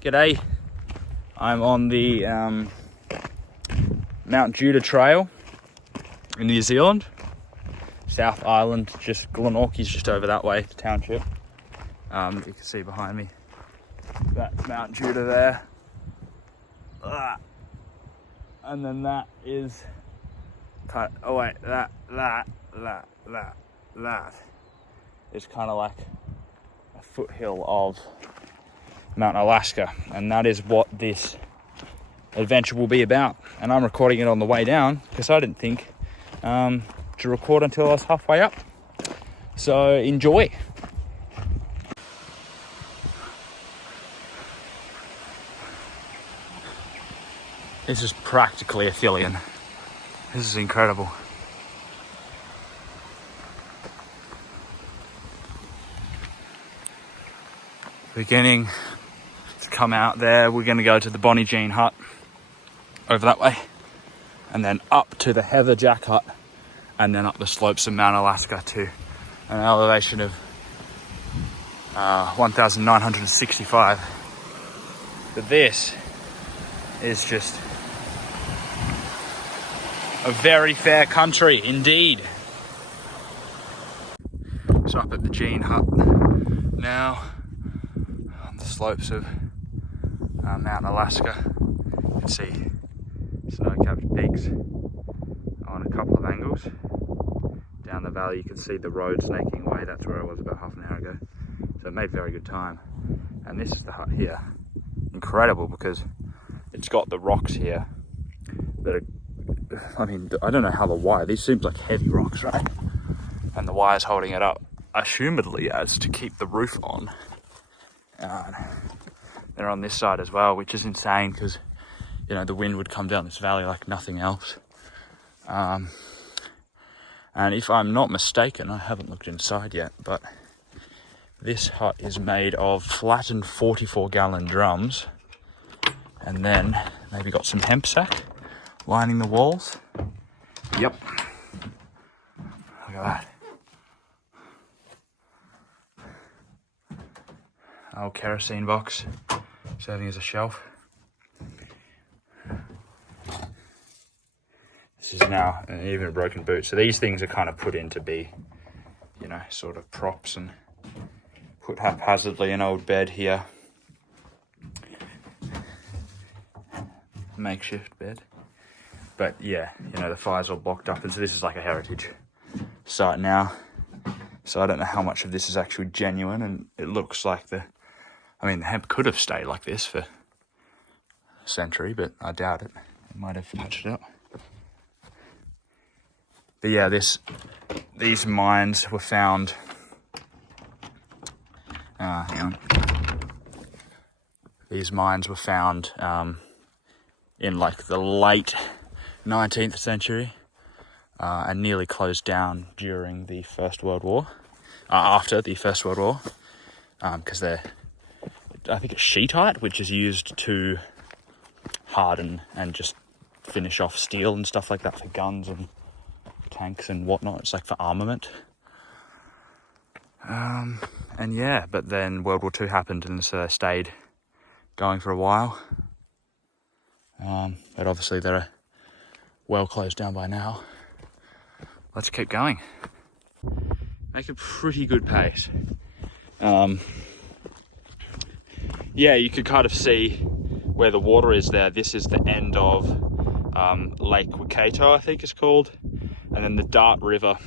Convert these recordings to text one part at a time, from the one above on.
G'day. I'm on the Mount Judah Trail in New Zealand. South Island, just Glenorchy's just over that way, the township. You can see behind me, that's Mount Judah there. And then that is that is kind of like a foothill of Mount Alaska, and that is what this adventure will be about. And I'm recording it on the way down because I didn't think to record until I was halfway up. So enjoy. This is practically a Thillion. This is incredible. Beginning to come out there, we're going to go to the Bonnie Jean Hut over that way, and then up to the Heather Jack Hut, and then up the slopes of Mount Alaska to an elevation of 1,965. But this is just a very fair country indeed. So up at the Jean Hut now, on the slopes of Mount Alaska, you can see snow-capped peaks on a couple of angles. Down the valley you can see the road snaking away. That's where I was about half an hour ago. So it made very good time. And this is the hut here. Incredible, because it's got the rocks here that are, I mean, I don't know how the wire, these seems like heavy rocks, right? And the wire's holding it up, assumedly as to keep the roof on. They're on this side as well, which is insane because, you know, the wind would come down this valley like nothing else. And if I'm not mistaken, I haven't looked inside yet, but this hut is made of flattened 44-gallon drums, and then maybe got some hemp sack lining the walls. Yep. Look at that. Old kerosene box serving as a shelf. This is now even a broken boot. So these things are kind of put in to be, you know, sort of props, and put haphazardly an old bed here. Makeshift bed. But yeah, you know, the fire's all blocked up, and so this is like a heritage site now. So I don't know how much of this is actually genuine, and it looks like the hemp could have stayed like this for a century, but I doubt it. It might have patched it up. But yeah, these mines were found, hang on. These mines were found in like the late 19th century and nearly closed down during the First World War, after the First World War, because they're, I think it's sheetite, which is used to harden and just finish off steel and stuff like that for guns and tanks and whatnot. It's like for armament. And yeah, but then World War II happened, and so they stayed going for a while. But obviously they're well closed down by now. Let's keep going. Make a pretty good pace. Yeah, you could kind of see where the water is there. This is the end of Lake Waikato, I think it's called. And then the Dart River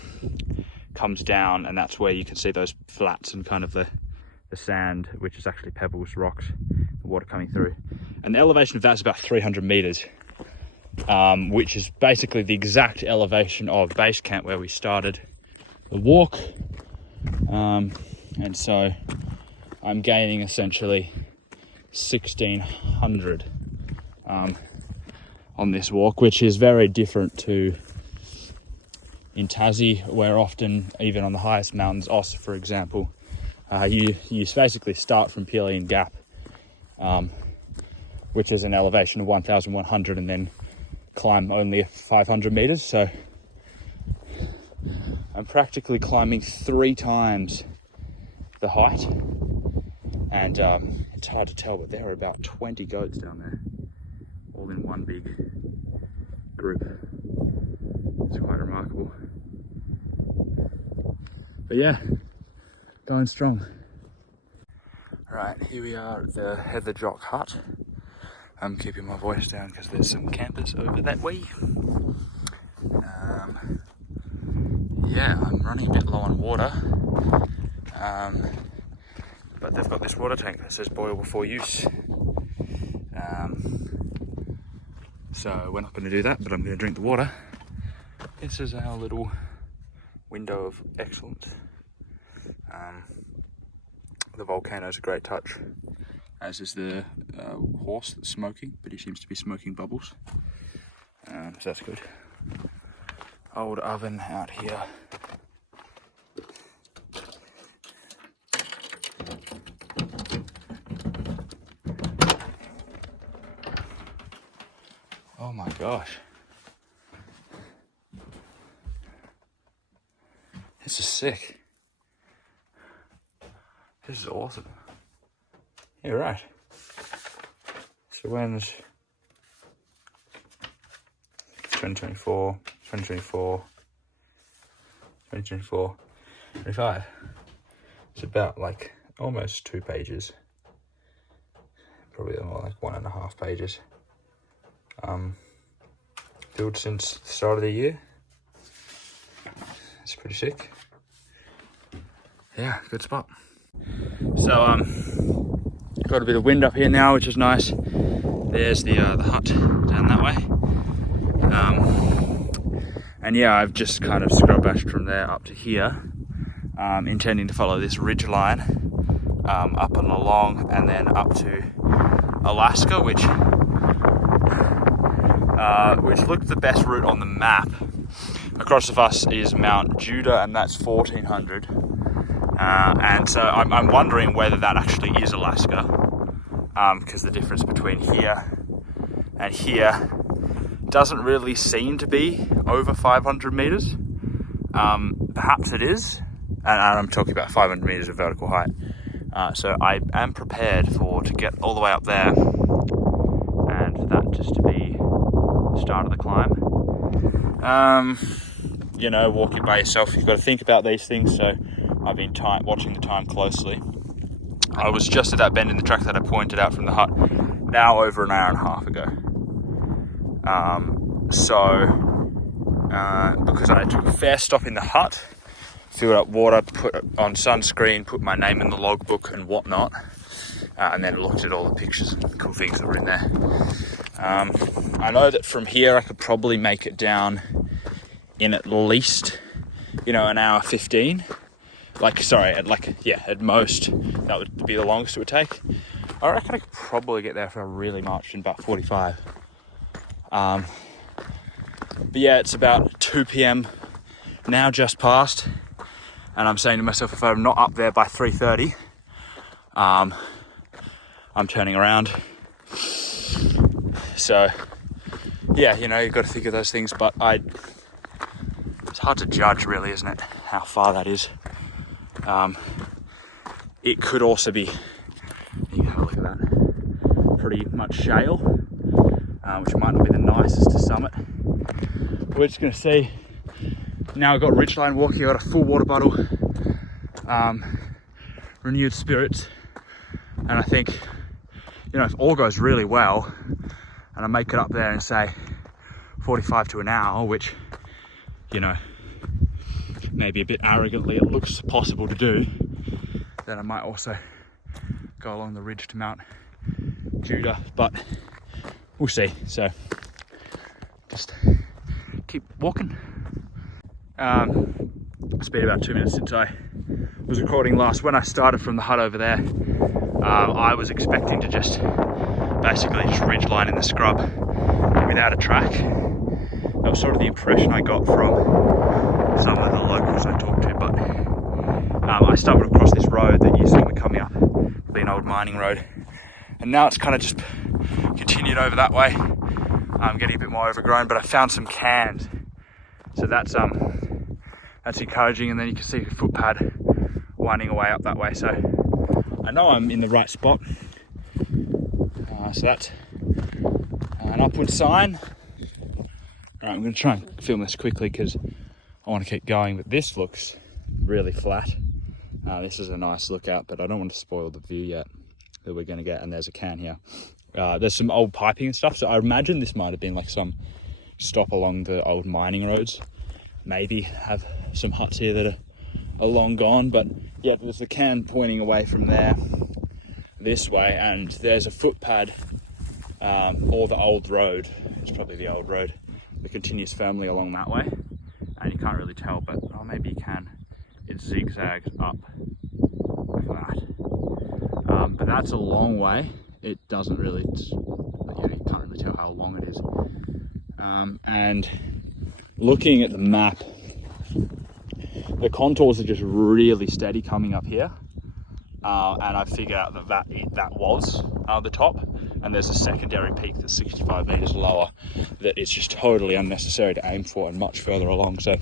comes down, and that's where you can see those flats and kind of the sand, which is actually pebbles, rocks, the water coming through. And the elevation of that's about 300 meters, which is basically the exact elevation of base camp where we started the walk. And so I'm gaining essentially 1,600 on this walk, which is very different to in Tassie, where often, even on the highest mountains, Oss for example, you basically start from Peelian Gap, which is an elevation of 1,100, and then climb only 500 meters. So I'm practically climbing 3 times the height, and it's hard to tell, but there are about 20 goats down there, all in one big group. It's quite remarkable. But yeah, going strong. Right, here we are at the Heather Jock Hut. I'm keeping my voice down because there's some campers over that way. Yeah, I'm running a bit low on water. But they've got this water tank that says boil before use. So we're not going to do that, but I'm going to drink the water. This is our little window of excellence. The volcano's a great touch, as is the horse that's smoking, but he seems to be smoking bubbles. So that's good. Old oven out here. Oh my gosh. This is sick. This is awesome. Yeah, right. So when's 2024, 2024, 2024, 25. It's about like almost 2 pages. Probably more like 1.5 pages. Built since the start of the year. It's pretty sick. Yeah, good spot. So got a bit of wind up here now, which is nice. There's the hut down that way. And yeah, I've just kind of scrub bashed from there up to here, intending to follow this ridge line up and along, and then up to Alaska, which looked the best route on the map. Across of us is Mount Judah, and that's 1400. And so I'm wondering whether that actually is Alaska, because the difference between here and here doesn't really seem to be over 500 meters. Perhaps it is, and I'm talking about 500 meters of vertical height. So I am prepared to get all the way up there, and for that just to be the start of the climb. You know, walking by yourself, you've got to think about these things, so I've been watching the time closely. I was just at that bend in the track that I pointed out from the hut now over an hour and a half ago. Because I took a fair stop in the hut, filled up water, put on sunscreen, put my name in the logbook and whatnot, and then looked at all the pictures and cool things that were in there. I know that from here I could probably make it down in at least, an hour 15. At most, that would be the longest it would take. I reckon I could probably get there if I really marched in about 45. But yeah, it's about 2 p.m. now, just past, and I'm saying to myself, if I'm not up there by 3:30, I'm turning around. So yeah, you've got to think of those things, but it's hard to judge, really, isn't it, how far that is. It could also be, you have a look at that, pretty much shale, which might not be the nicest to summit. We're just going to see. Now I've got Ridgeline walking, I've got a full water bottle, renewed spirits, and I think, if all goes really well, and I make it up there in, say, 45 to an hour, which, maybe a bit arrogantly it looks possible to do, then I might also go along the ridge to Mount Judah, but we'll see. So just keep walking. It's been about 2 minutes since I was recording last. When I started from the hut over there, I was expecting to basically just ridge line in the scrub without a track. That was sort of the impression I got from some of the locals I talked to, but I stumbled across this road that you see me coming up, it'll be an old mining road, and now it's kind of just continued over that way. I'm getting a bit more overgrown, but I found some cans, so that's encouraging. And then you can see a footpad winding away up that way, so I know I'm in the right spot. So that's an upward sign. All right, I'm going to try and film this quickly because I want to keep going, but this looks really flat. This is a nice lookout, but I don't want to spoil the view yet that we're going to get. And there's a can here. There's some old piping and stuff, so I imagine this might have been like some stop along the old mining roads. Maybe have some huts here that are long gone, but yeah, there's the can pointing away from there this way, and there's a footpad or the old road. It's probably the old road that continues firmly along that way, and you can't really tell, but oh, maybe you can. It zigzags up like that, but that's a long way. It doesn't really, you can't really tell how long it is. And looking at the map, the contours are just really steady coming up here, and I figured out that was the top, and there's a secondary peak that's 65 meters lower that is just totally unnecessary to aim for and much further along. So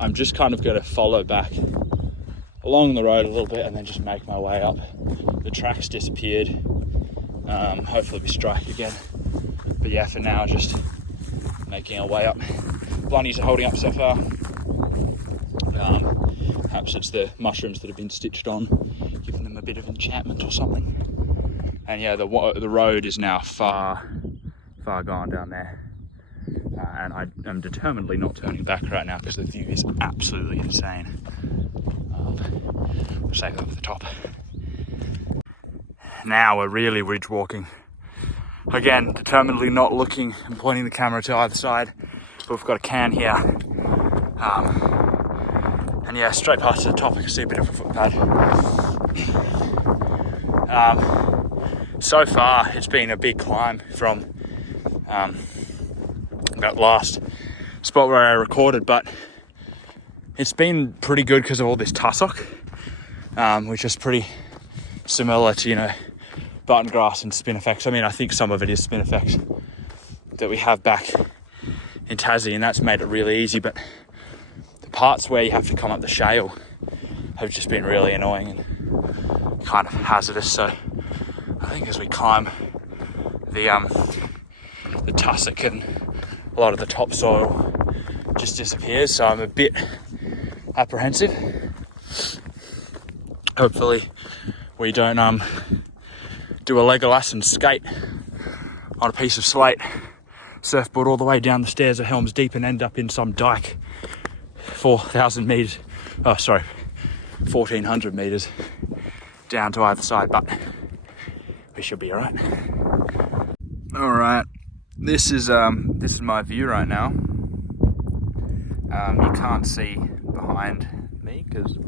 I'm just kind of going to follow back along the road a little bit and then just make my way up. The track's disappeared. Hopefully we strike again, but yeah, for now just making our way up. Blunnies are holding up so far. Perhaps it's the mushrooms that have been stitched on, giving them a bit of enchantment or something. And yeah, the road is now far gone down there, and I am determinedly not turning back right now because the view is absolutely insane. We'll save that for the top. Now we're really ridge walking. Again, determinedly not looking and pointing the camera to either side. But we've got a can here. And yeah, straight past the top, I can see a bit of a footpad. So far, it's been a big climb from that last spot where I recorded, but it's been pretty good because of all this tussock, which is pretty similar to, button grass and spinifex. I mean, I think some of it is spinifex that we have back in Tassie, and that's made it really easy, but the parts where you have to come up the shale have just been really annoying and kind of hazardous. So I think as we climb the tussock and a lot of the topsoil just disappears, so I'm a bit apprehensive. Hopefully we don't do a Legolas and skate on a piece of slate, surfboard all the way down the stairs of Helms Deep and end up in some dike 4,000 meters, 1,400 meters down to either side, but we should be all right. All right, this is my view right now. You can't see behind me because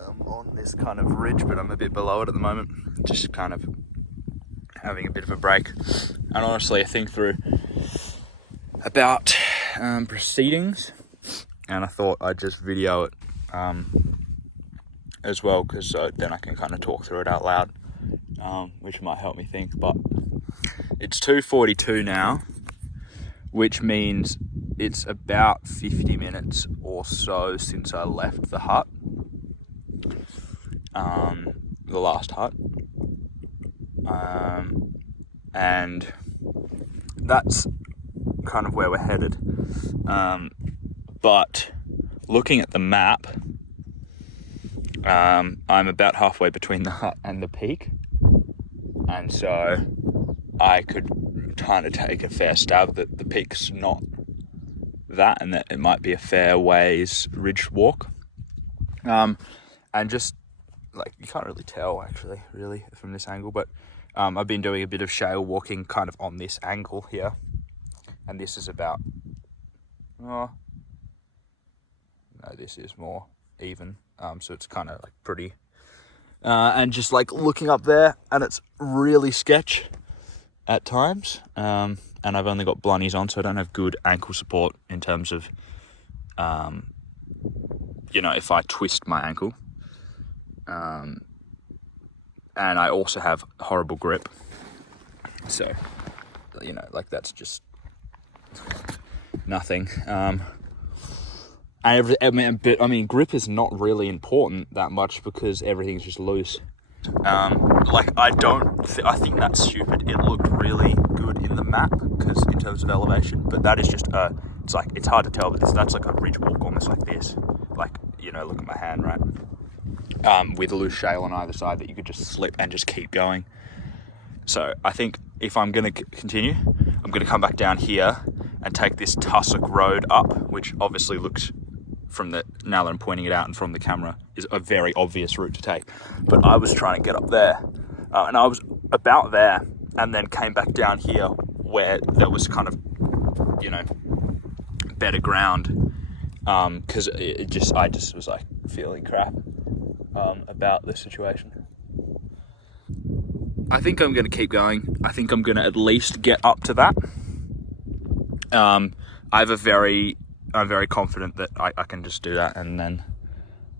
I'm on this kind of ridge, but I'm a bit below it at the moment, just kind of having a bit of a break. And honestly, I think through about proceedings, and I thought I'd just video it as well, because then I can kind of talk through it out loud, which might help me think. But it's 2:42 now, which means it's about 50 minutes or so since I left the hut, the last hut, and that's kind of where we're headed. But looking at the map, I'm about halfway between the hut and the peak, and so I could kind of take a fair stab that the peak's not that, and that it might be a fair ways ridge walk. And just like, you can't really tell actually really from this angle, but I've been doing a bit of shale walking kind of on this angle here, and this is about this is more even, so it's kind of like pretty, and just like looking up there, and it's really sketch at times, and I've only got blunnies on, so I don't have good ankle support in terms of if I twist my ankle, and I also have horrible grip, so like that's just nothing. I mean, grip is not really important that much because everything's just loose. Like, I think that's stupid. It looked really good in the map, because in terms of elevation, but that is just it's hard to tell, but that's like a ridge walk, almost like this. Like, you know, look at my hand, right? With loose shale on either side that you could just slip and just keep going. So I think if I'm going to continue, I'm going to come back down here and take this tussock road up, which obviously looks, now that I'm pointing it out and from the camera, is a very obvious route to take. But I was trying to get up there, and I was about there, and then came back down here where there was kind of, you know, better ground, because I just was like feeling crap about the situation. I think I'm going to keep going. I think I'm going to at least get up to that. I'm very confident that I can just do that, and then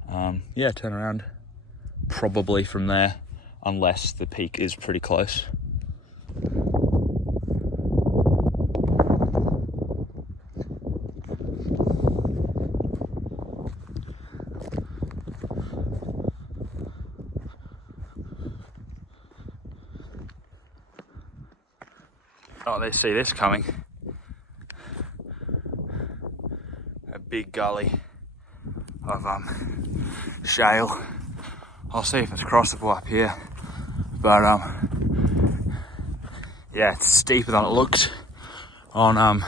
turn around probably from there, unless the peak is pretty close. Oh, they see this coming. A big gully of shale. I'll see if it's crossable up here, but yeah, it's steeper than it looks on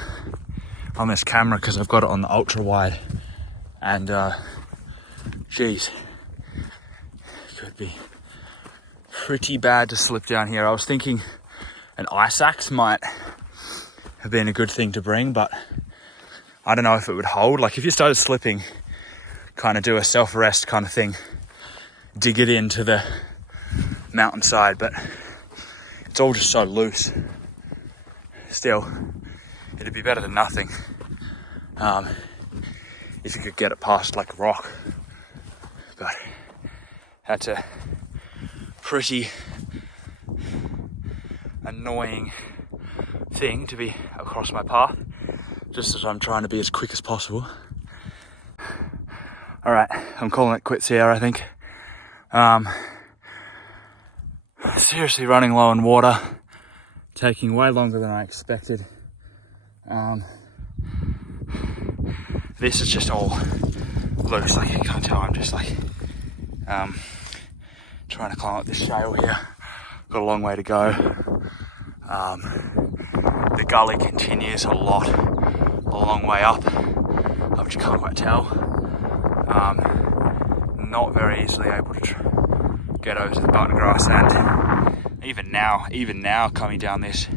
this camera, because I've got it on the ultra wide, and geez, could be pretty bad to slip down here. I was thinking an ice axe might have been a good thing to bring, but I don't know if it would hold. Like, if you started slipping, kind of do a self-arrest kind of thing, dig it into the mountainside, but it's all just so loose. Still, it'd be better than nothing if you could get it past like a rock. But that's a pretty annoying thing to be across my path, just as I'm trying to be as quick as possible. All right, I'm calling it quits here, I think. Seriously running low on water, taking way longer than I expected. This is just all loose, like you can't tell. I'm just like trying to climb up this shale here. Got a long way to go. The gully continues a long way up, which you can't quite tell. Not very easily able to get over to the button grass, and even now coming down this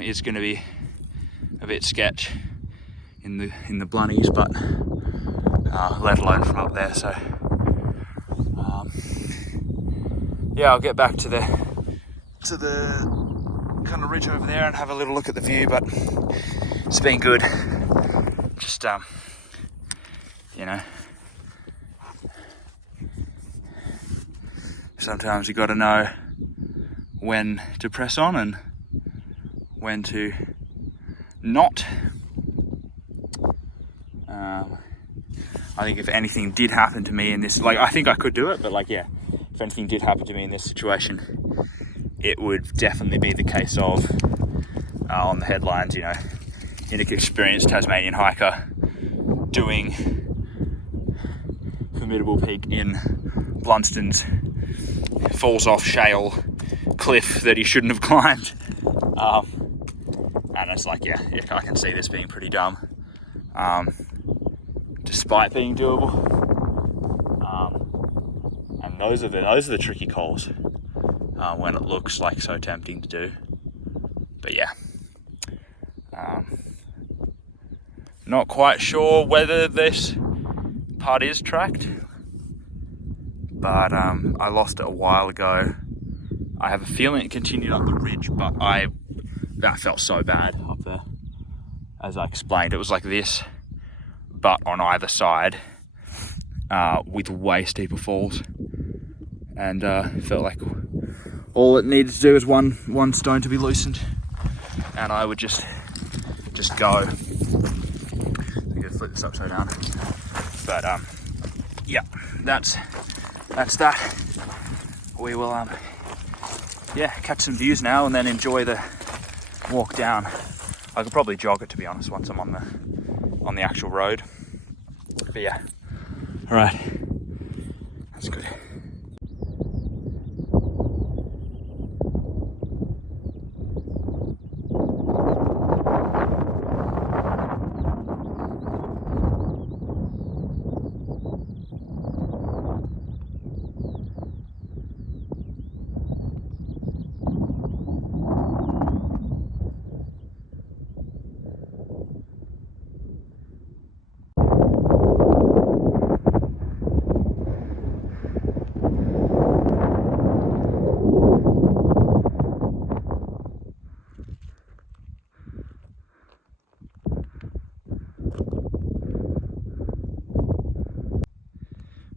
is going to be a bit sketch in the blunnies, but let alone from up there. So yeah, I'll get back to the kind of ridge over there and have a little look at the view, but it's been good. Just you know, sometimes you got to know when to press on and when to not. I think if anything did happen to me in this, like, I think I could do it, but like, yeah, if anything did happen to me in this situation, it would definitely be the case of on the headlines, you know, inexperienced Tasmanian hiker doing Formidable Peak in Blunston's, falls off shale cliff that he shouldn't have climbed. And it's like, yeah, I can see this being pretty dumb, despite being doable. And those are the tricky calls when it looks like so tempting to do. But yeah, not quite sure whether this part is tracked, but I lost it a while ago. I have a feeling it continued up the ridge, but that felt so bad up there. As I explained, it was like this, but on either side, with way steeper falls, and felt like all it needed to do is one stone to be loosened, and I would just go. I'm gonna flip this upside down, but yeah, that's that. we will yeah, catch some views now and then enjoy the walk down. I could probably jog it, to be honest, once I'm on the actual road. But yeah, all right, that's good.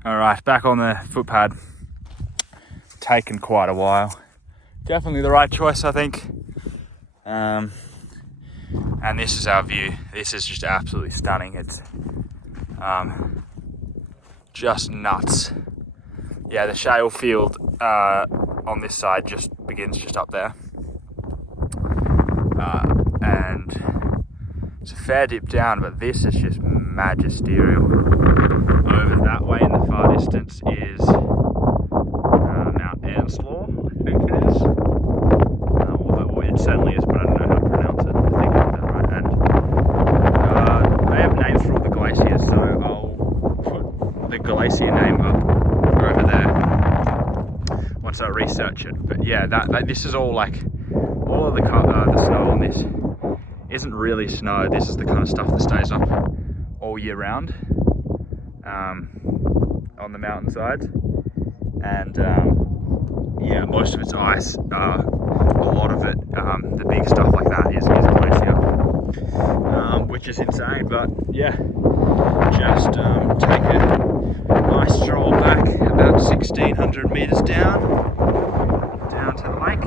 All right, back on the footpad. Taken quite a while. Definitely the right choice, I think. And this is our view. This is just absolutely stunning. It's just nuts. Yeah, the shale field on this side just begins just up there. And it's a fair dip down, but this is just magisterial. Over that way in the far distance is Mount Anslaw, I think it is. Well, it certainly is, but I don't know how to pronounce it. I think that's right. And they have names for all the glaciers, so I'll put the glacier name up over there once I research it. But yeah, this is all like, all of the snow on this isn't really snow. This is the kind of stuff that stays up all year round. On the mountainsides, and yeah, most of it's ice. A lot of it, the big stuff like that is glacier, which is insane. But yeah, just take a nice stroll back about 1,600 meters down to the lake.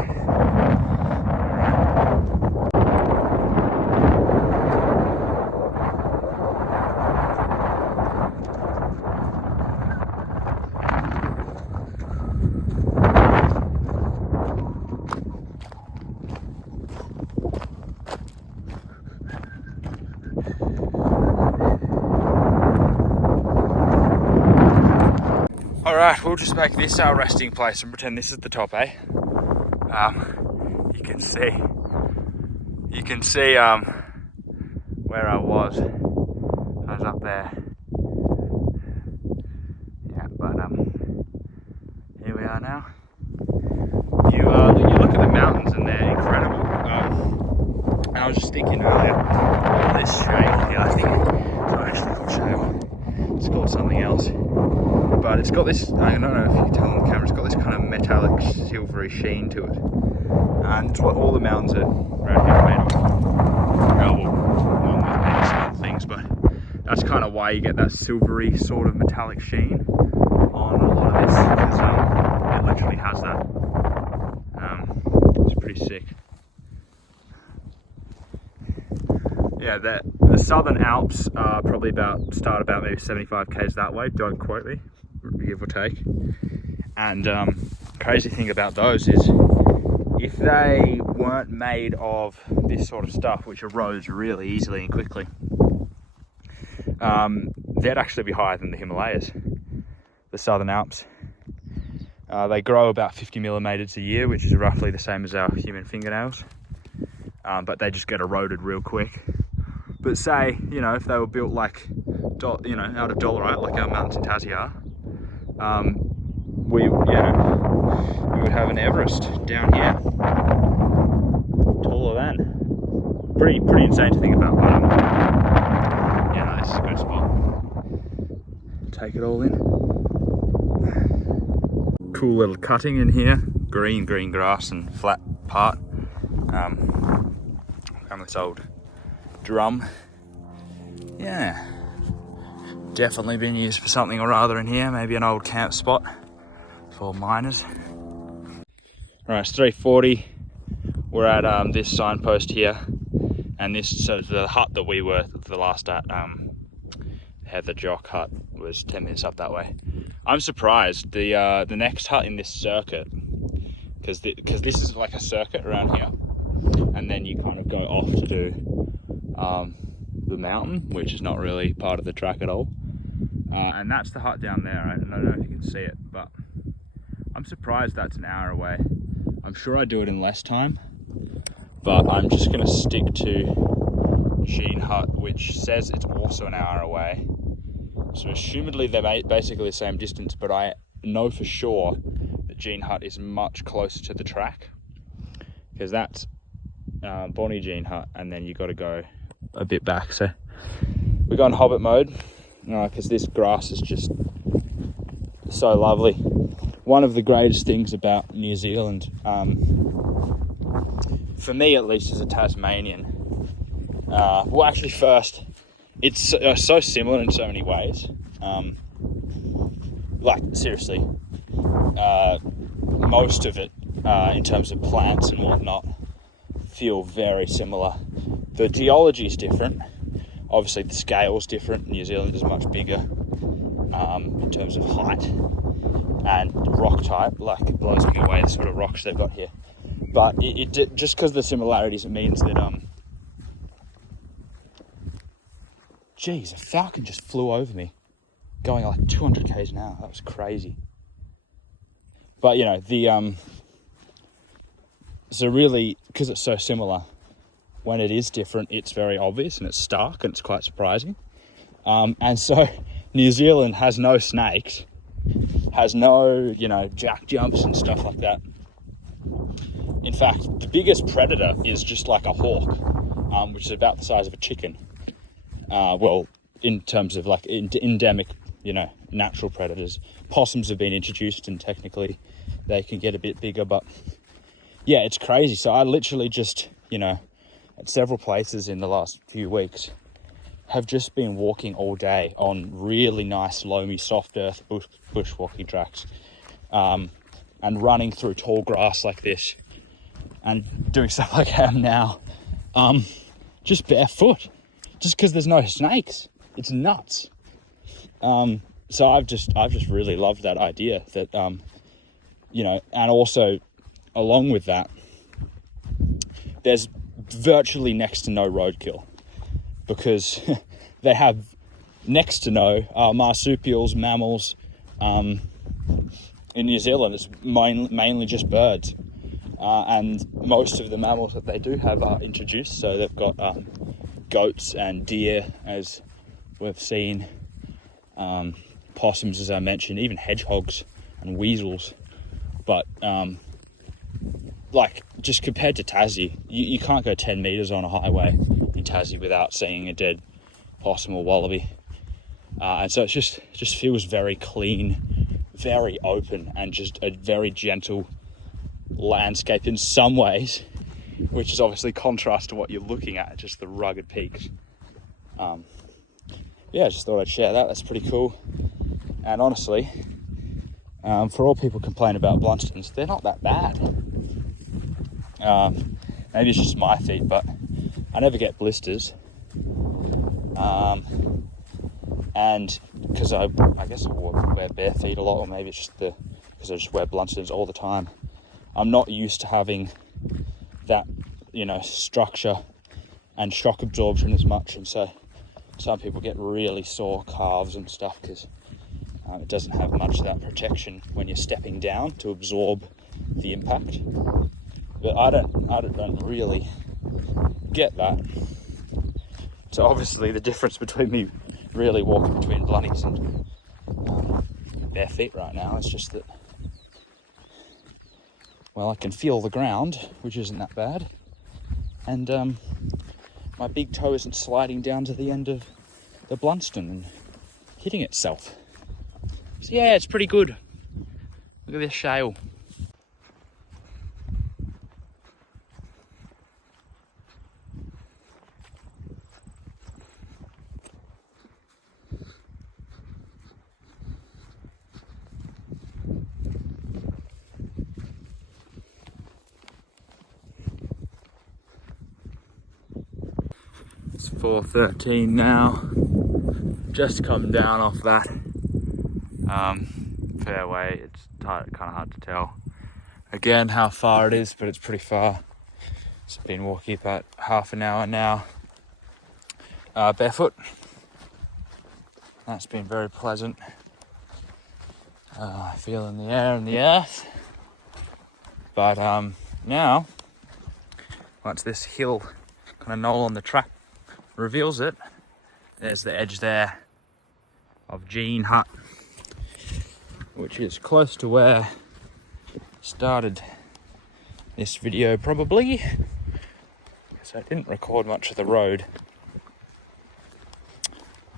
Alright, we'll just make this our resting place and pretend this is the top, eh? You can see where I was. I was up there. Yeah, but here we are now. You look at the mountains and they're incredible. And I was just thinking earlier, all this shale here, I think it's not actually called shale. It's called something else. But it's got this, I don't know if you can tell on the camera, it's got this kind of metallic silvery sheen to it. And it's what all the mountains are around here are made of. Along with many small things, but that's kind of why you get that silvery sort of metallic sheen on a lot of this, because it literally has that. It's pretty sick. Yeah, the Southern Alps are probably start about maybe 75 k's that way, don't quote me, give or take. And crazy thing about those is if they weren't made of this sort of stuff, which erodes really easily and quickly, they'd actually be higher than the Himalayas, the Southern Alps. They grow about 50 millimeters a year, which is roughly the same as our human fingernails, but they just get eroded real quick. But say, if they were built like, out of dolerite, like our mountains in Tassie are, we would have an Everest down here, taller than. Pretty insane to think about, but this is a good spot. Take it all in. Cool little cutting in here, green grass and flat part. Found this old drum. Yeah, definitely been used for something or other in here, maybe an old camp spot for miners. All right, it's 3:40. We're at this signpost here, and so the hut that we were the last at, Heather Jock hut, was 10 minutes up that way. I'm surprised the next hut in this circuit, because this is like a circuit around here, and then you kind of go off to do the mountain, which is not really part of the track at all. And that's the hut down there. I don't know if you can see it, but I'm surprised that's an hour away. I'm sure I'd do it in less time, but I'm just gonna stick to Jean Hut, which says it's also an hour away. So assumedly they're basically the same distance, but I know for sure that Jean Hut is much closer to the track, because that's Bonnie Jean Hut, and then you got to go a bit back. So we go in Hobbit mode because this grass is just so lovely. One of the greatest things about New Zealand, for me at least as a Tasmanian, well actually first, it's so similar in so many ways. Like seriously, most of it in terms of plants and whatnot feel very similar. The geology is different. Obviously the scale is different. New Zealand is much bigger in terms of height and rock type. Like, it blows me away the sort of rocks they've got here. But it just because of the similarities, it means that geez, a falcon just flew over me, going like 200 k's an hour. That was crazy. But you know, so really, because it's so similar, when it is different, it's very obvious and it's stark and it's quite surprising. And so New Zealand has no snakes, has no, you know, jack jumps and stuff like that. In fact, the biggest predator is just like a hawk, which is about the size of a chicken. Well, in terms of like endemic, you know, natural predators. Possums have been introduced and technically they can get a bit bigger, but yeah, it's crazy. So I literally just, you know, at several places in the last few weeks have just been walking all day on really nice, loamy, soft earth bushwalking tracks, and running through tall grass like this and doing stuff like I am now, just barefoot, just because there's no snakes. It's nuts. So I've just really loved that idea that, you know, and also along with that, there's virtually next to no roadkill, because they have next to no marsupials, mammals. In New Zealand, it's mainly just birds. And most of the mammals that they do have are introduced. So they've got goats and deer, as we've seen, possums, as I mentioned, even hedgehogs and weasels. But like, just compared to Tassie, you can't go 10 meters on a highway in Tassie without seeing a dead possum or wallaby. And so it just feels very clean, very open, and just a very gentle landscape in some ways, which is obviously contrast to what you're looking at, just the rugged peaks. Yeah, I just thought I'd share that. That's pretty cool. And honestly, for all people complain about Blunstones, they're not that bad. Maybe it's just my feet, but I never get blisters. And because I guess I wear bare feet a lot, or maybe it's just because I just wear Blunstones all the time. I'm not used to having that, you know, structure and shock absorption as much, and so some people get really sore calves and stuff because it doesn't have much of that protection when you're stepping down to absorb the impact. But I don't really get that. So obviously the difference between me really walking between blunnies and bare feet right now is just that, well, I can feel the ground, which isn't that bad, and my big toe isn't sliding down to the end of the Blunstone and hitting itself. So yeah, it's pretty good. Look at this shale. It's 4:13 now. Just come down off that fair way. It's kind of hard to tell again how far it is, but it's pretty far. It's been walking about half an hour now, barefoot. That's been very pleasant. Feeling the air and the earth. But now, once this hill kind of knoll on the track reveals it, there's the edge there of Jean Hut, which is close to where I started this video probably, because I didn't record much of the road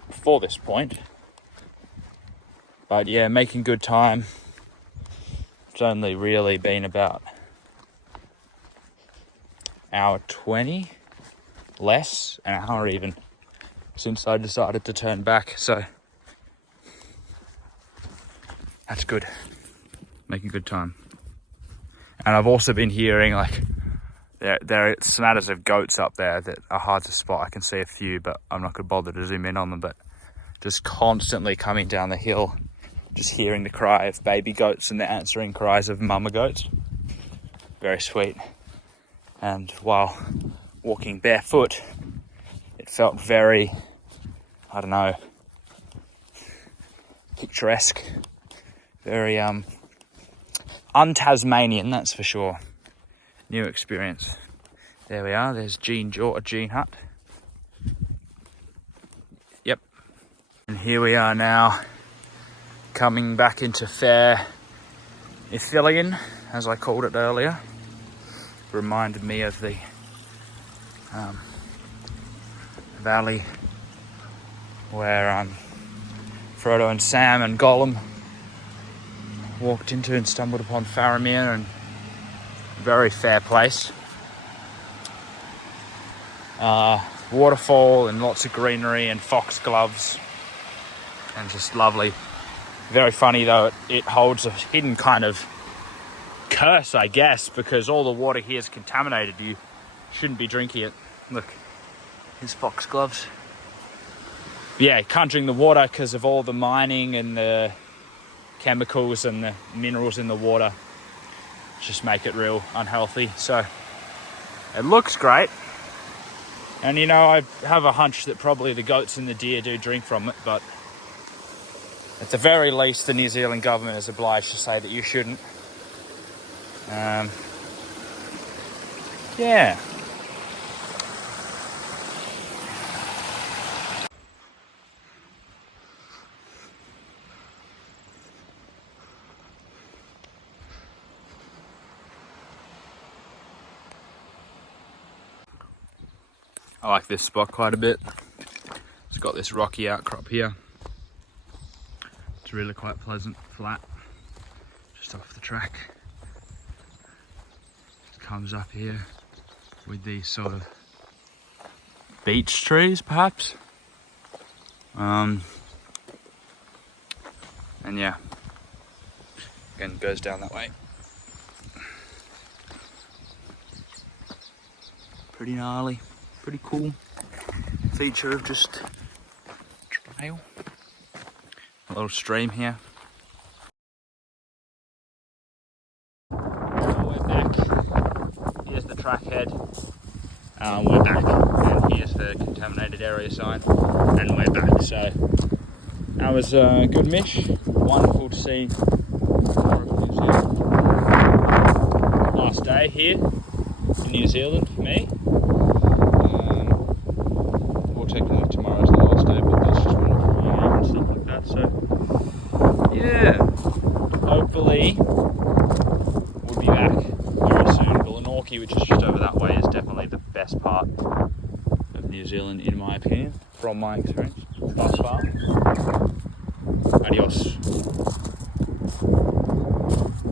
before this point. But yeah, making good time. It's only really been about hour 20, less, an hour even, since I decided to turn back, so that's good. Making good time. And I've also been hearing like there are smatters of goats up there that are hard to spot. I can see a few, but I'm not gonna bother to zoom in on them, but just constantly coming down the hill, just hearing the cry of baby goats and the answering cries of mama goats. Very sweet. And while walking barefoot, it felt very, I don't know, picturesque. Very un-Tasmanian, that's for sure. New experience. There we are, there's Jean Hut. Yep. And here we are now, coming back into Fair Ithilien, as I called it earlier. Reminded me of the valley where Frodo and Sam and Gollum walked into and stumbled upon Faramir, and very fair place. Waterfall and lots of greenery and foxgloves, and just lovely. Very funny though, it holds a hidden kind of curse, I guess, because all the water here is contaminated. You shouldn't be drinking it. Look, here's foxgloves. Yeah, can't drink the water because of all the mining and the chemicals and the minerals in the water. Just make it real unhealthy. So it looks great. And you know, I have a hunch that probably the goats and the deer do drink from it, but at the very least, the New Zealand government is obliged to say that you shouldn't. Yeah. I like this spot quite a bit. It's got this rocky outcrop here. It's really quite pleasant, flat, just off the track. It comes up here with these sort of beech trees, perhaps. And yeah, again, goes down that way. Pretty gnarly, pretty cool feature of just trail. A little stream here. We're back. Here's the track head. We're back. And here's the contaminated area sign. And we're back. So that was a good mish. Wonderful to see more of New Zealand. Last day here in New Zealand for me. Well, technically tomorrow's the last day, but that's just wonderful and stuff like that. So yeah, hopefully we'll be back very soon. Glenorchy, which is just over that way, is definitely the best part of New Zealand, in my opinion, from my experience thus far. Adios.